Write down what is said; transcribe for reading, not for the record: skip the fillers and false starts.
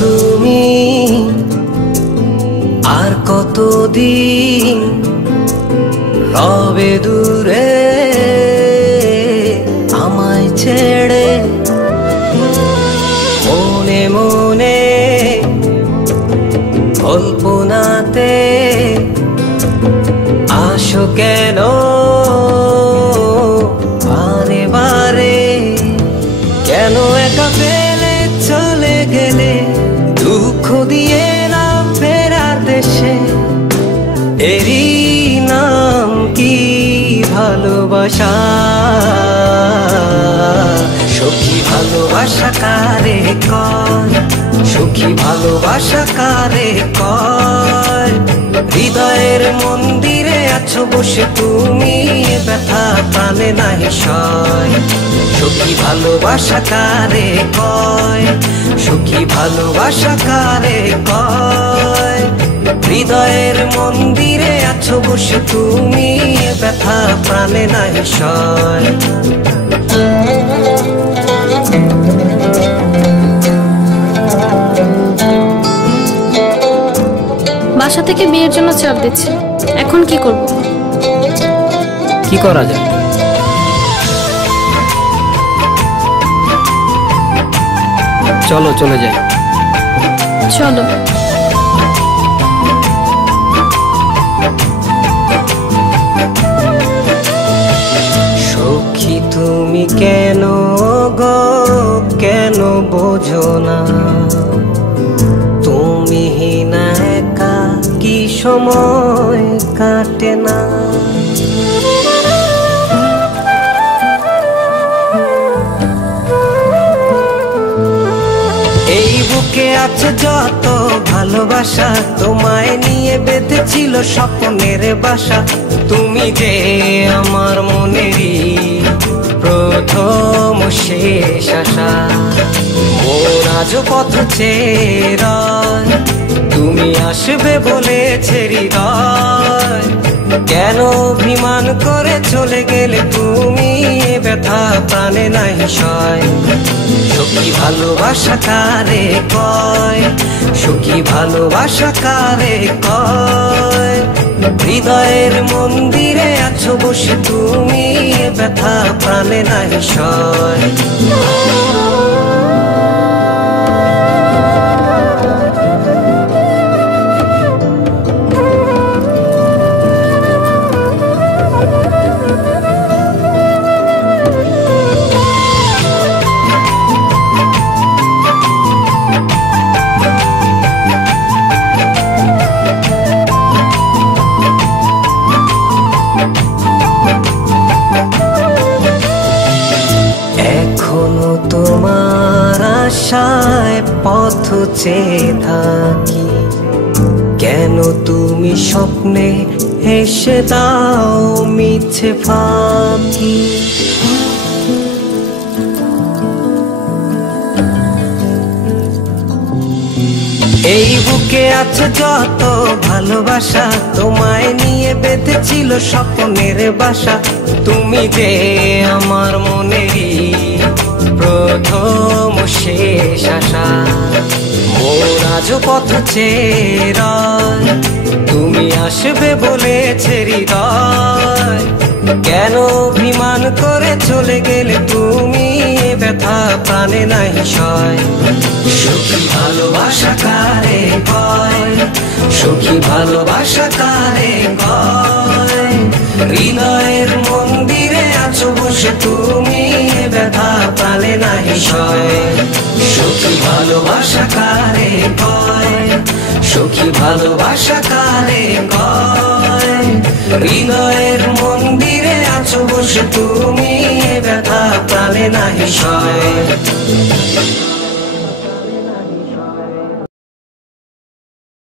তুমি আর কতদিন রবে দূরে আমায় ছেড়ে, মনে মনে কল্পনাতে আসো কেন বারে বারে, কেন একা ফেলে চলে গেলে দুঃখ দিয়ে না ফেরার দেশে, এরই নাম কি ভালোবাসা? সখী ভালোবাসা কারে কয়, সখী ভালোবাসা কারে কয়? হৃদয়ের মন্দিরে আছো বসে তুমি, ব্যথা প্রাণে নাহি সয়। সখী ভালোবাসা কারে কয়, সখী ভালোবাসা কারে কয়? হৃদয়ের মন্দিরে আছো বসে তুমি, ব্যথা প্রাণে নাহি সয়। বাসা থেকে বিয়ের জন্য চাপ দিচ্ছে, এখন কি করব? কি করা যায়? চলো চলে যাই। চলো। সখী তুমি কেন গো, কেন বোঝো না? তুমি না একা কি সময় কাটে না? এই বুকে আছে যত ভালোবাসা, তোমায় নিয়ে বেঁধেছিল স্বপ্নের বাসা। তুমি যে আমার মনেরই প্রথম শেষ আশা, মন আজও পথ চেয়ে রয়, তুমি আসবে বলেছে হৃদয়। কেন অভিমান করে চলে গেলে তুমি, ব্যথা প্রাণে নাহি সয়। সখী ভালোবাসা কারে কয়, সখী ভালোবাসা কারে কয়? হৃদয়ের মন্দিরে আছো বসে তুমি, ব্যথা প্রাণে নাহি সয়। এখনো তোমার আশায় পথ চেয়ে থাকি, কেন তুমি স্বপ্নে হেসে দাও মিছে ফাঁকি? এই বুকে আছে যত ভালোবাসা, তোমায় নিয়ে বেঁধেছিল স্বপ্নের বাসা। তুমি যে আমার মনেরই প্রথম শেষ আশা, মন আজও পথ চেয়ে রয়, তুমি আসবে বলেছে হৃদয়। কেন অভিমান করে চলে গেলে তুমি, ব্যথা প্রাণে নাহি সয়। সখী ভালোবাসা কারে কয়, সখী ভালোবাসা কারে কয়? হৃদয়ের মন্দিরে আছো বসে তুমি, ব্যথা প্রাণে নাহি সয়। সখী ভালোবাসা কারে কয়, সখী ভালোবাসা কারে কয়। হৃদয়ের মন্দিরে আছো বসে তুমি, এ ব্যথা প্রাণে নাহি সয়।